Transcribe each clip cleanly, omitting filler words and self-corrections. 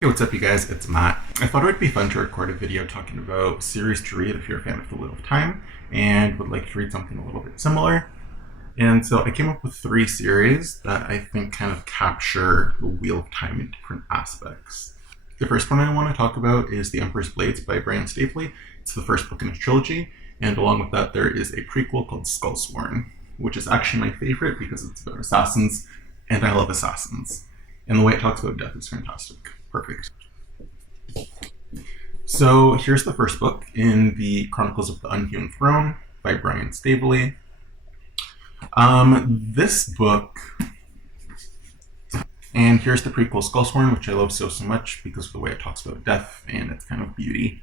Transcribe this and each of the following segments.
Hey, what's up, you guys? It's Matt. I thought it would be fun to record a video talking about series to read if you're a fan of The Wheel of Time and would like to read something a little bit similar. And so I came up with three series that I think kind of capture the Wheel of Time in different aspects. The first one I want to talk about is The Emperor's Blades by Brian Stapley. It's the first book in a trilogy, and along with that, there is a prequel called Skullsworn, which is actually my favorite because it's about assassins, and I love assassins. And the way it talks about death is fantastic. Perfect. So here's the first book in the Chronicles of the Unhewn Throne by Brian Stapley. This book, and here's the prequel Skullsworn, which I love so much because of the way it talks about death and its kind of beauty.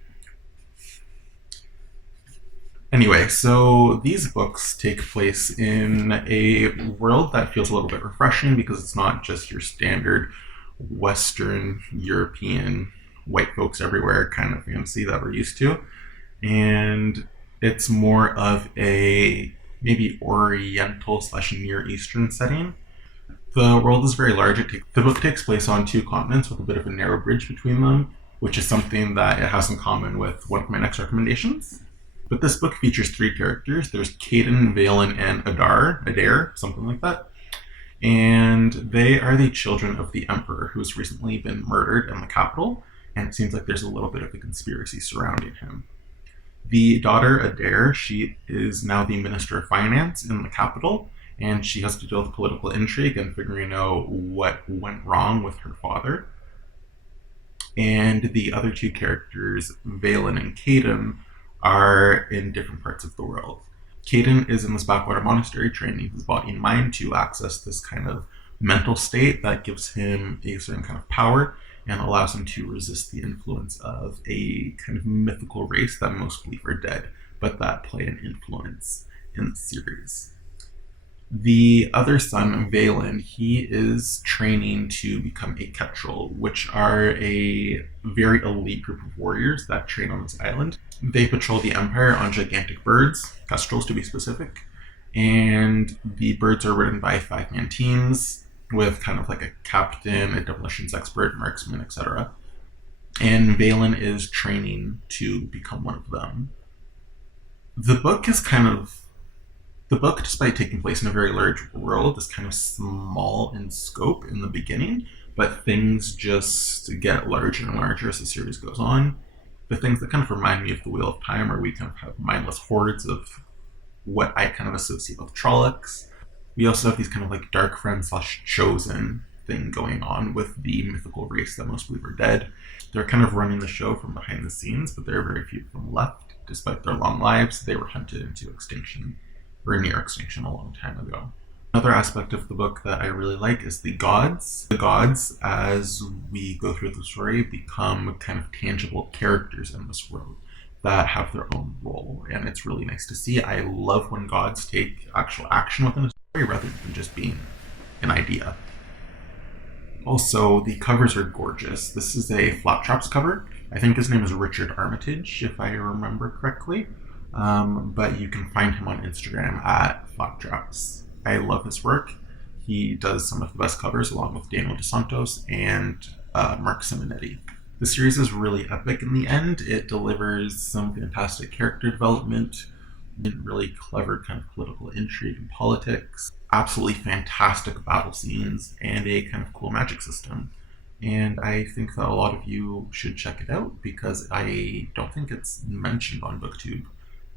Anyway, so these books take place in a world that feels a little bit refreshing because it's not just your standard Western European white folks everywhere kind of fantasy that we're used to. And it's more of a maybe Oriental / Near Eastern setting. The world is very large. The book takes place on two continents with a bit of a narrow bridge between them, which is something that it has in common with one of my next recommendations. But this book features three characters. There's Caden, Valen, and Adair, something like that. And they are the children of the Emperor, who's recently been murdered in the capital, and it seems like there's a little bit of a conspiracy surrounding him. The daughter, Adair, she is now the Minister of Finance in the capital, and she has to deal with political intrigue and figuring out what went wrong with her father. And the other two characters, Valen and Caden, are in different parts of the world. Caden is in this backwater monastery training his body and mind to access this kind of mental state that gives him a certain kind of power and allows him to resist the influence of a kind of mythical race that most believe are dead, but that play an influence in the series. The other son, Valen, he is training to become a Ketrel, which are a very elite group of warriors that train on this island. They patrol the Empire on gigantic birds, kestrels to be specific, and the birds are ridden by 5-man teams with kind of like a captain, a demolitions expert, marksman, etc. And Valen is training to become one of them. The book, despite taking place in a very large world, is kind of small in scope in the beginning, but things just get larger and larger as the series goes on. The things that kind of remind me of the Wheel of Time are we kind of have mindless hordes of what I kind of associate with Trollocs. We also have these kind of like dark friends / chosen thing going on with the mythical race that most believe are dead. They're kind of running the show from behind the scenes, but there are very few of them left. Despite their long lives, they were hunted into extinction, or near extinction, a long time ago. Another aspect of the book that I really like is the gods. The gods, as we go through the story, become kind of tangible characters in this world that have their own role, and it's really nice to see. I love when gods take actual action within a story rather than just being an idea. Also, the covers are gorgeous. This is a Flaptraps cover. I think his name is Richard Armitage, if I remember correctly. But you can find him on Instagram at Flaptraps. I love his work. He does some of the best covers along with Daniel DeSantos and Mark Simonetti. The series is really epic in the end. It delivers some fantastic character development, really clever kind of political intrigue and politics, absolutely fantastic battle scenes, and a kind of cool magic system. And I think that a lot of you should check it out because I don't think it's mentioned on BookTube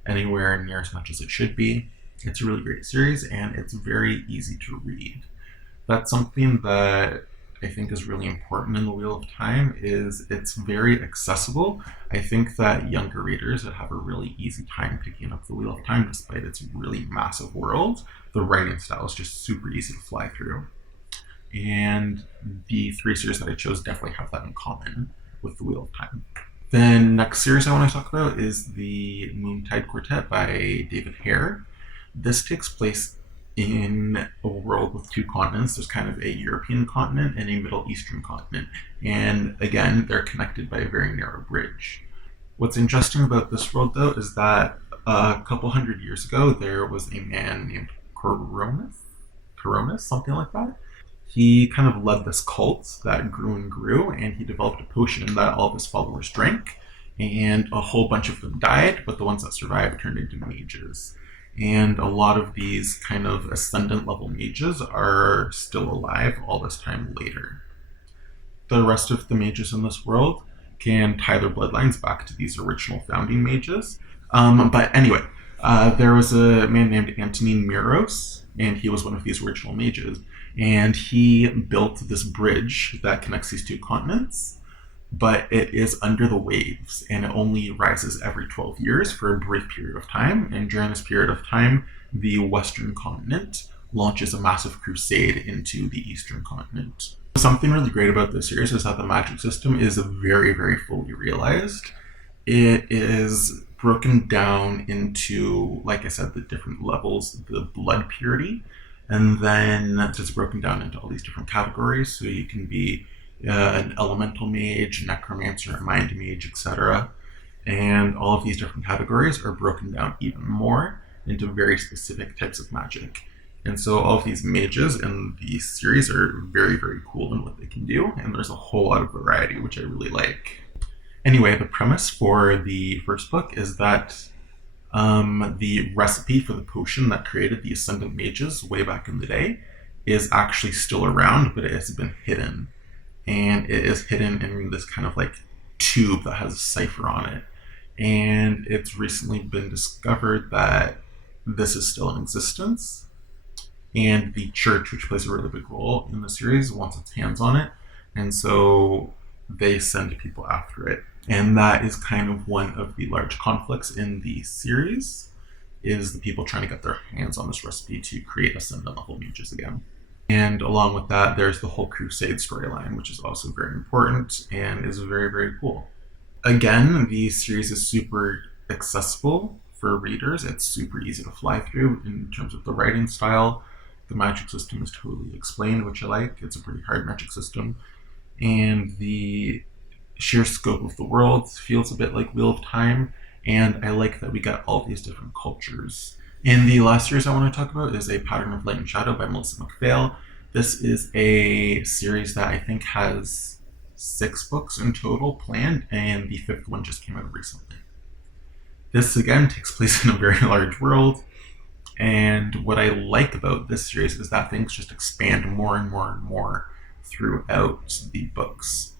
anywhere near as much as it should be. It's a really great series and it's very easy to read. That's something that I think is really important in the Wheel of Time is it's very accessible. I think that younger readers would have a really easy time picking up the Wheel of Time despite its really massive world. The writing style is just super easy to fly through. And the three series that I chose definitely have that in common with the Wheel of Time. The next series I want to talk about is the Quartet by David Hare. This takes place in a world with two continents. There's kind of a European continent and a Middle Eastern continent. And again, they're connected by a very narrow bridge. What's interesting about this world, though, is that a couple hundred years ago, there was a man named Coronis, something like that. he kind of led this cult that grew and grew, and he developed a potion that all of his followers drank, and a whole bunch of them died, but the ones that survived turned into mages. And a lot of these kind of ascendant level mages are still alive all this time later. The rest of the mages in this world can tie their bloodlines back to these original founding mages. But anyway, there was a man named Antonin Miros, and he was one of these original mages. And he built this bridge that connects these two continents, but it is under the waves, and it only rises every 12 years for a brief period of time. And during this period of time, the Western continent launches a massive crusade into the Eastern continent. Something really great about this series is that the magic system is very, very fully realized. It is broken down into, like I said, the different levels, the blood purity, and then it's broken down into all these different categories. So you can be an elemental mage, necromancer, a mind mage, etc. And all of these different categories are broken down even more into very specific types of magic. And so all of these mages in the series are very, very cool in what they can do, and there's a whole lot of variety, which I really like. Anyway, the premise for the first book is that the recipe for the potion that created the Ascendant Mages way back in the day is actually still around, but it has been hidden. And it is hidden in this kind of like tube that has a cipher on it. And it's recently been discovered that this is still in existence. And the church, which plays a really big role in the series, wants its hands on it. And so they send people after it. And that is kind of one of the large conflicts in the series, is the people trying to get their hands on this recipe to create Ascendant level mages again. And along with that, there's the whole Crusade storyline, which is also very important and is very, very cool. Again, the series is super accessible for readers. It's super easy to fly through in terms of the writing style. The magic system is totally explained, which I like. It's a pretty hard magic system. And the sheer scope of the world feels a bit like Wheel of Time. And I like that we got all these different cultures. And the last series I want to talk about is A Pattern of Light and Shadow by Melissa Macphail. This is a series that I think has 6 books in total planned, and the 5th one just came out recently. This again takes place in a very large world, and what I like about this series is that things just expand more and more and more throughout the books.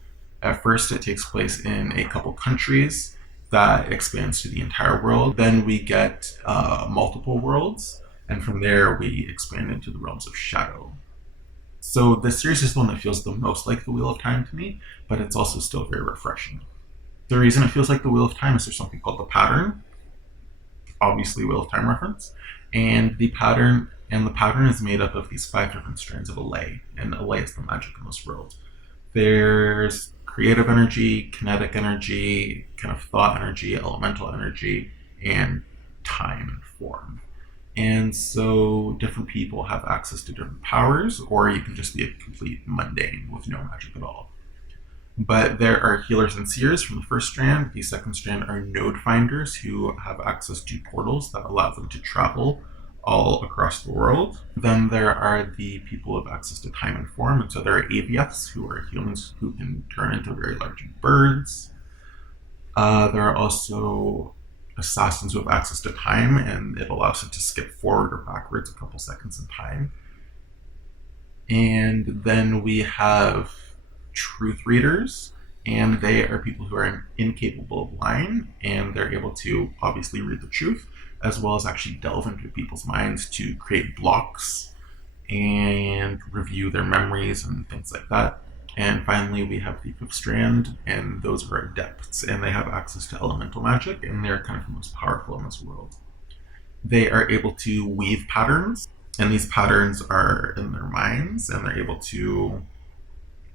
At first, it takes place in a couple countries that expands to the entire world. Then we get multiple worlds, and from there we expand into the realms of shadow. So this series is the one that feels the most like the Wheel of Time to me, but it's also still very refreshing. The reason it feels like the Wheel of Time is there's something called the pattern, obviously Wheel of Time reference, and the pattern is made up of these 5 different strands of a ley, and a ley is the magic in this world. There's creative energy, kinetic energy, kind of thought energy, elemental energy, and time and form. And so different people have access to different powers, or you can just be a complete mundane with no magic at all. But there are healers and seers from the first strand. The second strand are node finders who have access to portals that allow them to travel all across the world. Then there are the people who have access to time and form, and so there are aviaths, who are humans who can turn into very large birds. There are also assassins who have access to time, and it allows them to skip forward or backwards a couple seconds in time. And then we have truth readers, and they are people who are incapable of lying, and they're able to obviously read the truth, as well as actually delve into people's minds to create blocks and review their memories and things like that. And finally, we have the 5th strand, and those are adepts, and they have access to elemental magic, and they're kind of the most powerful in this world. They are able to weave patterns, and these patterns are in their minds, and they're able to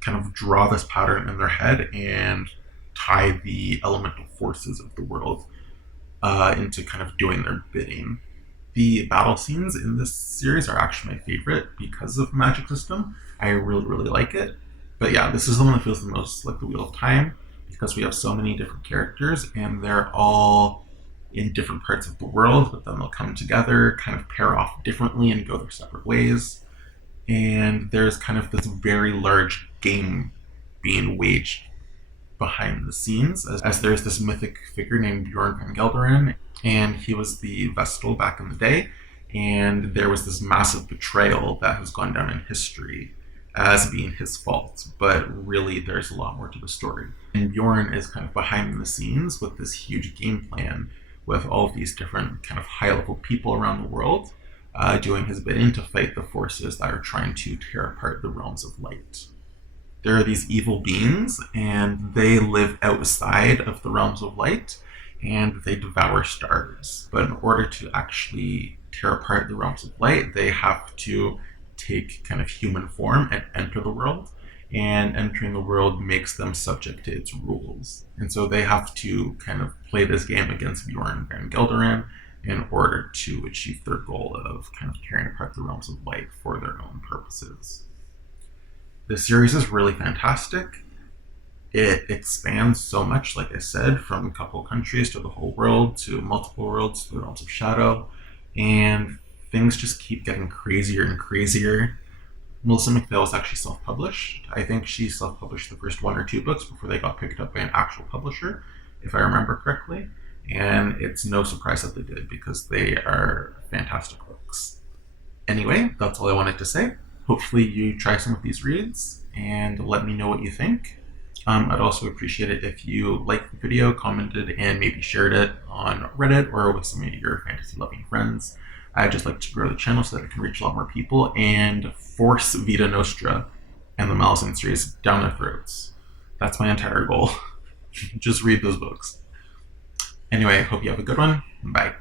kind of draw this pattern in their head and tie the elemental forces of the world into kind of doing their bidding. The battle scenes in this series are actually my favorite because of the magic system. I really, really like it. But yeah, this is the one that feels the most like the Wheel of Time, because we have so many different characters, and they're all in different parts of the world, but then they'll come together, kind of pair off differently and go their separate ways. And there's kind of this very large game being waged behind the scenes, as there's this mythic figure named Bjorn van Gelderen, and he was the Vestal back in the day, and there was this massive betrayal that has gone down in history as being his fault, but really there's a lot more to the story. And Bjorn is kind of behind the scenes with this huge game plan with all of these different kind of high level people around the world doing his bidding to fight the forces that are trying to tear apart the realms of light. There are these evil beings, and they live outside of the realms of light, and they devour stars. But in order to actually tear apart the realms of light, they have to take kind of human form and enter the world. And entering the world makes them subject to its rules. And so they have to kind of play this game against Bjorn van Gelderen in order to achieve their goal of kind of tearing apart the realms of light for their own purposes. The series is really fantastic. It expands so much, like I said, from a couple of countries to the whole world to multiple worlds to the realms of shadow, and things just keep getting crazier and crazier. Melissa Macphail was actually self-published. I think she self-published the first one or two books before they got picked up by an actual publisher, if I remember correctly. And it's no surprise that they did, because they are fantastic books. Anyway, that's all I wanted to say. Hopefully you try some of these reads and let me know what you think. I'd also appreciate it if you liked the video, commented, and maybe shared it on Reddit or with some of your fantasy-loving friends. I'd just like to grow the channel so that it can reach a lot more people and force Vita Nostra and the Malazan series down their throats. That's my entire goal. Just read those books. Anyway, hope you have a good one. Bye.